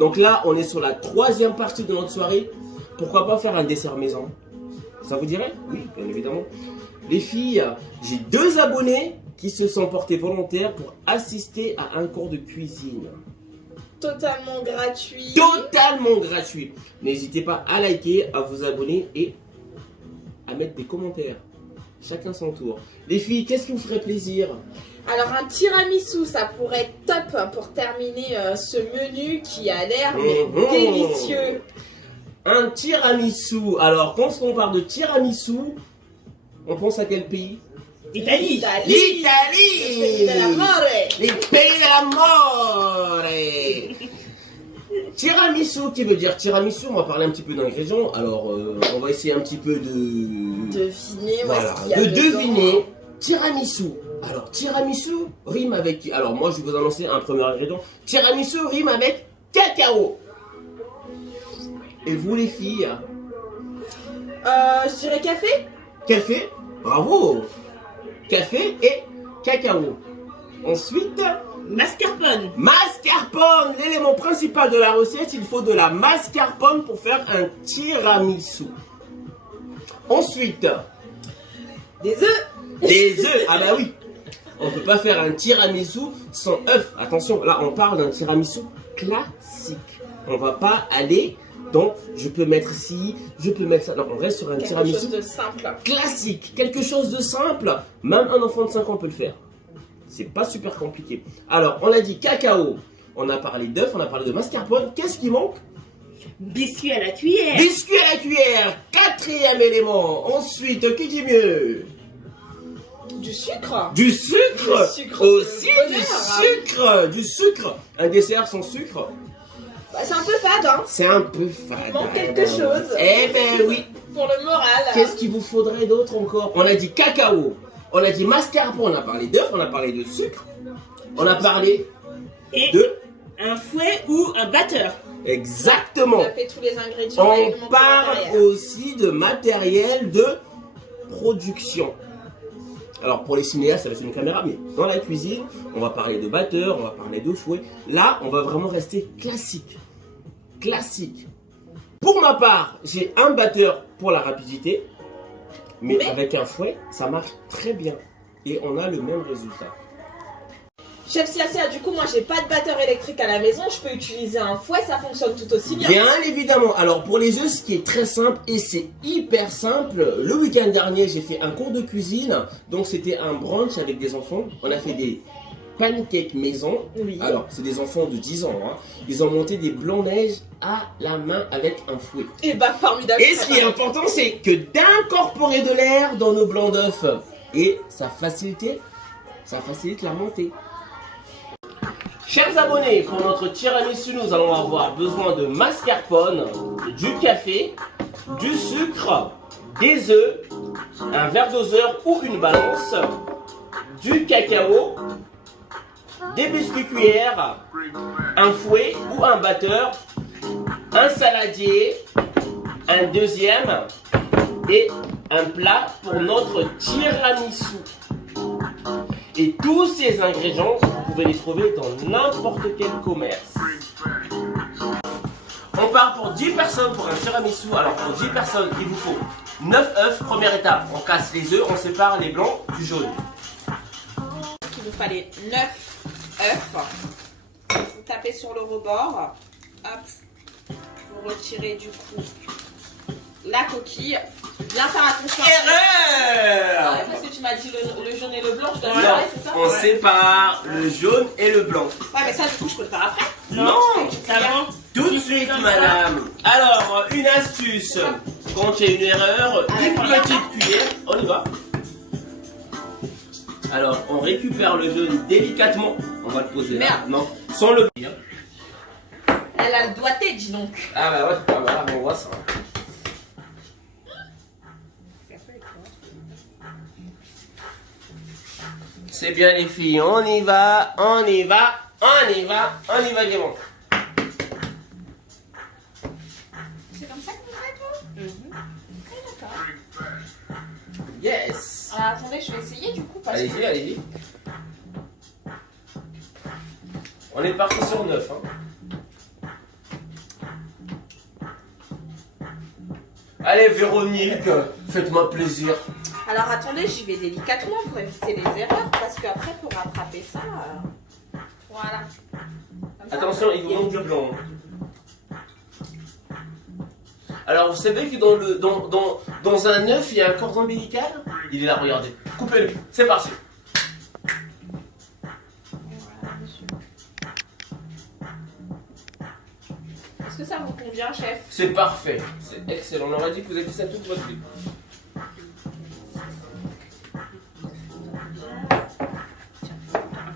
Donc là, on est sur la troisième partie de notre soirée. Pourquoi pas faire un dessert maison? Ça vous dirait? Oui, bien évidemment. Les filles, j'ai 2 abonnés qui se sont portés volontaires pour assister à un cours de cuisine. Totalement gratuit. Totalement gratuit. N'hésitez pas à liker, à vous abonner et à mettre des commentaires. Chacun son tour. Les filles, qu'est-ce qui vous ferait plaisir? Alors un tiramisu, ça pourrait être top pour terminer ce menu qui a l'air délicieux. Un tiramisu. Alors, quand on parle de tiramisu, on pense à quel pays? Italie. L'Italie. Le pays de l'amore. Les pays de l'amore. Tiramisu, qui veut dire tiramisu, on va parler un petit peu d'ingrédients. Alors, on va essayer un petit peu de... Deviner, Voilà, ce qu'il y a de dedans. deviner. Tiramisu. Alors, tiramisu rime avec... Alors, moi, je vais vous annoncer un premier ingrédient. Tiramisu rime avec cacao. Et vous, les filles? Je dirais café. Café. Bravo. Café et cacao. Ensuite... Mascarpone. Mascarpone, l'élément principal de la recette, il faut de la mascarpone pour faire un tiramisu. Ensuite, Des œufs. des œufs. Ah bah oui, on ne peut pas faire un tiramisu sans œufs. Attention, là on parle d'un tiramisu classique. On va pas aller dans je peux mettre ci, je peux mettre ça. Non, on reste sur un Quelque tiramisu chose de simple. classique, quelque chose de simple. Même un enfant de 5 ans peut le faire. C'est pas super compliqué. Alors, on a dit cacao, on a parlé d'œufs, on a parlé de mascarpone. Qu'est-ce qui manque? Biscuit à la cuillère. Biscuit à la cuillère, 4e élément. Ensuite, qui dit mieux? Du sucre. Du sucre. Le sucre, Aussi c'est le du bonheur. sucre. Du sucre. Un dessert sans sucre, Bah, c'est un peu fade, hein. c'est un peu fade. Il manque quelque chose. Eh ben oui. Pour le moral. Qu'est-ce qu'il vous faudrait d'autre encore? On a dit cacao, on a dit mascarpone, on a parlé d'œufs, on a parlé de sucre, on a parlé Et de... un fouet ou un batteur. Exactement. On a fait tous les ingrédients. On éléments parle complémentaires. aussi de matériel de production. Alors pour les cinéastes, ça va être une caméra, mais dans la cuisine, on va parler de batteur, on va parler de fouet. Là, on va vraiment rester classique. Classique. Pour ma part, j'ai un batteur pour la rapidité, mais avec un fouet, ça marche très bien. Et on a le même résultat. Chef Siasia, du coup, moi j'ai pas de batteur électrique à la maison, je peux utiliser un fouet, ça fonctionne tout aussi bien. Bien évidemment. Alors pour les œufs, ce qui est très simple et c'est hyper simple. Le week-end dernier, j'ai fait un cours de cuisine. Donc c'était un brunch avec des enfants. On a fait des pancakes maison. Oui. Alors c'est des enfants de 10 ans. Hein. Ils ont monté des blancs-neige à la main avec un fouet. Et bah formidable. Et ce qui est important, c'est que d'incorporer de l'air dans nos blancs d'œufs. Et ça facilite la montée. Chers abonnés, pour notre tiramisu, nous allons avoir besoin de mascarpone, du café, du sucre, des œufs, un verre doseur ou une balance, du cacao, des biscuits cuillères, un fouet ou un batteur, un saladier, un deuxième et un plat pour notre tiramisu. Et tous ces ingrédients, vous pouvez les trouver dans n'importe quel commerce. On part pour 10 personnes pour un tiramisu. Alors pour 10 personnes, il vous faut 9 œufs. Première étape, on casse les œufs, on sépare les blancs du jaune. Il vous fallait 9 œufs. Vous tapez sur le rebord. Hop. Vous retirez du coup la coquille. Bien faire attention. Erreur! Ouais, parce que tu m'as dit le jaune et le blanc, je dois Non, séparer, c'est ça? on sépare le jaune et le blanc. Ouais, mais ça, du coup, je peux le faire après. Non, Avant. tout de suite, madame. Alors, une astuce. Quand il y a une erreur, une petite cuillère. On y va. Alors, on récupère le jaune délicatement. On va le poser là. Merde. Non, sans le... Elle a le doigté, dis donc. Ah bah ouais, ah bah là, on voit ça. C'est bien les filles, on y va, on y va, on y va, on y va gaiement. C'est comme ça que vous faites, vous? Ok, d'accord. Yes. Alors, attendez, je vais essayer du coup. Parce Allez-y, que... allez-y. On est parti sur 9. Hein. Allez Véronique, faites-moi plaisir. Alors attendez, j'y vais délicatement pour éviter les erreurs, parce qu'après pour rattraper ça, voilà. Comme ça. Attention, il vous manque du blanc. Alors vous savez que dans un œuf, il y a un cordon ombilical. Il est là, regardez. Coupez-le, c'est parti. Voilà, monsieur. Est-ce que ça vous convient, chef? C'est parfait, c'est excellent. On aurait dit que vous avez fait ça toute votre vie.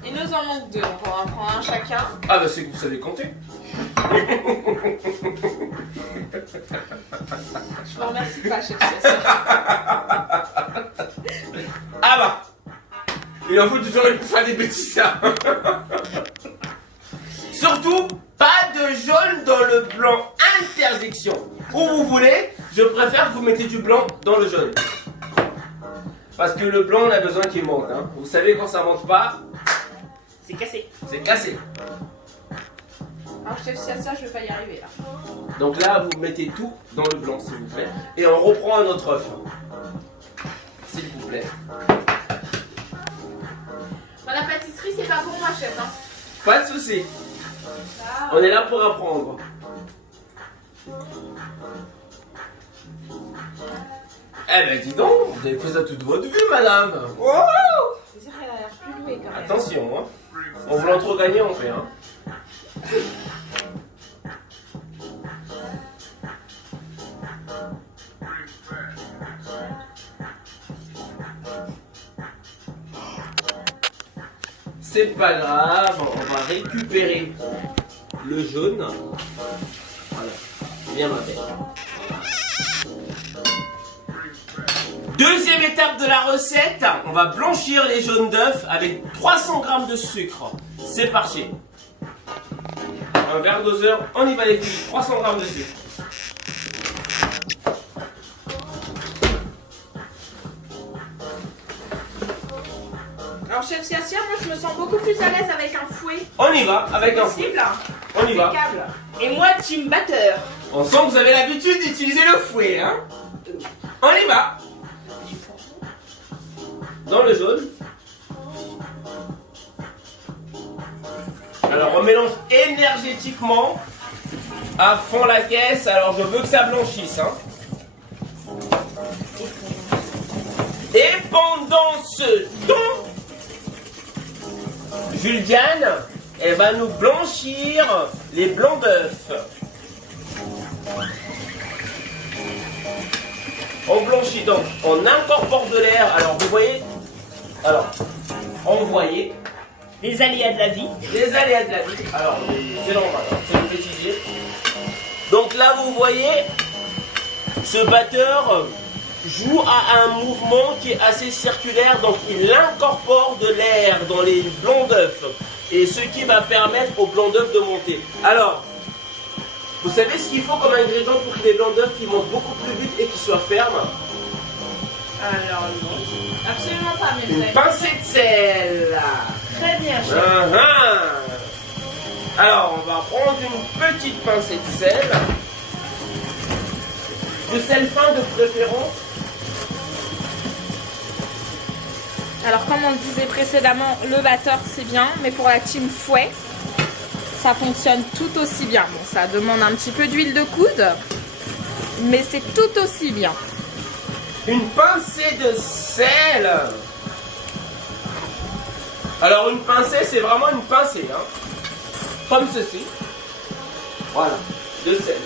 Il nous en manque deux, donc on va en prendre un chacun. Ah bah c'est que vous savez compter. Je vous remercie pas, chef. Ah bah il en faut toujours une pour faire des bêtises ça. Surtout, pas de jaune dans le blanc. Interdiction. Où vous voulez, je préfère que vous mettez du blanc dans le jaune. Parce que le blanc, on a besoin qu'il monte. Hein. Vous savez, quand ça monte pas, C'est cassé. c'est cassé. Alors, chef, si à ça, je vais pas y arriver là. Donc là, vous mettez tout dans le blanc, s'il vous plaît. Et on reprend un autre œuf. S'il vous plaît. Bah, la pâtisserie, c'est pas pour moi, chef. Hein. Pas de souci. Ça, On est là pour apprendre. Eh ben dis donc, vous avez fait ça toute votre vie, madame. Wow. c'est sûr qu'elle a l'air plus douée quand même. Attention, hein. En voulant trop gagner, on fait, hein. C'est pas grave, on va récupérer le jaune. Voilà, bien ma belle. Deuxième étape de la recette, on va blanchir les jaunes d'œufs avec 300 g de sucre. C'est parti. Un verre doseur, on y va les filles, 300 g de sucre. Alors, chef Siasia, moi, je me sens beaucoup plus à l'aise avec un fouet. On y va avec un fouet. Possible. On y va. Impeccable. Et moi, team batteur. On sent que vous avez l'habitude d'utiliser le fouet, hein. On y va. Dans le jaune. Alors on mélange énergétiquement à fond la caisse. Alors je veux que ça blanchisse, hein. Et pendant ce temps, Juliane, elle va nous blanchir les blancs d'œufs. On blanchit donc, on incorpore de l'air. Alors vous voyez, envoyez Les aléas de la vie. les aléas de la vie. Alors c'est normal, hein, c'est le bêtisier. Donc là vous voyez, ce batteur joue à un mouvement qui est assez circulaire, donc il incorpore de l'air dans les blancs d'œufs, et ce qui va permettre aux blancs d'œufs de monter. Alors, vous savez ce qu'il faut comme ingrédient pour que les blancs d'œufs qui montent beaucoup plus vite et qui soient fermes? Alors, non. Absolument pas, mais Une pincée de sel. Très bien, chef. Alors, on va prendre une petite pincée de sel. De sel fin de préférence. Alors, comme on le disait précédemment, le batteur c'est bien, mais pour la team fouet, ça fonctionne tout aussi bien. Bon, ça demande un petit peu d'huile de coude, mais c'est tout aussi bien. Une pincée de sel. Alors, une pincée, c'est vraiment une pincée, hein. Comme ceci. Voilà, de sel.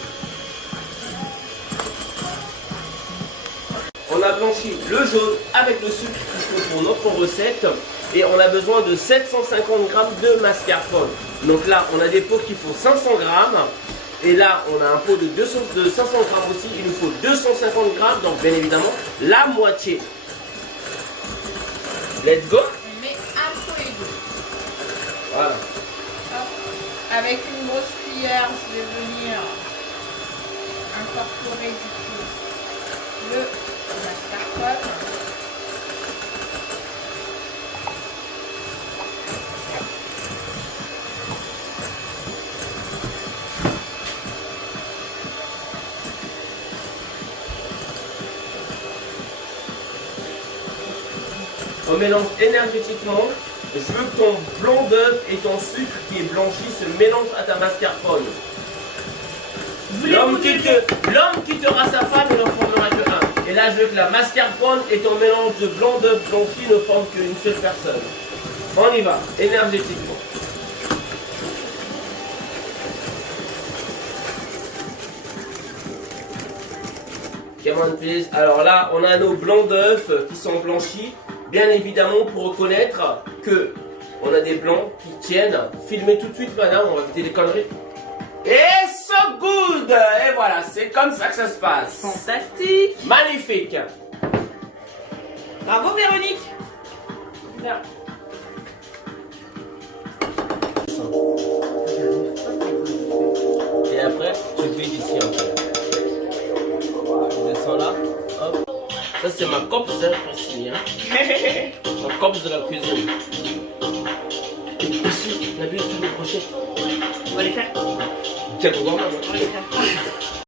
On a blanchi le jaune avec le sucre qu'il faut pour notre recette. Et on a besoin de 750 g de mascarpone. Donc là, on a des pots qui font 500 g. Et là, on a un pot de 500 g aussi. Il nous faut 250 g. Donc bien évidemment, la moitié. Let's go. On met un pot et deux. Voilà. Hop. Avec une grosse cuillère, je vais venir incorporer du coup le mascarpone. On mélange énergétiquement. Je veux que ton blanc d'œuf et ton sucre qui est blanchi se mélangent à ta mascarpone. L'homme qui te aura sa femme, il n'en formera que un. Et là, je veux que la mascarpone et ton mélange de blanc d'œuf blanchi ne forment qu'une seule personne. On y va, énergétiquement. Come on, please. Alors là, on a nos blancs d'œufs qui sont blanchis. Bien évidemment, pour reconnaître que on a des blancs qui tiennent. Filmez tout de suite, madame, on va éviter les conneries. Et so good! Et voilà, c'est comme ça que ça se passe. Fantastique. Magnifique. Bravo Véronique. Bien. Et après, je fais ici un peu. Je descends là. Hop. Ça, c'est ma copse aussi. Hein. Ma copse de la cuisine. Et ici, la bulle, tous les crochets. On va les faire. Tiens, on va voir, On va les faire.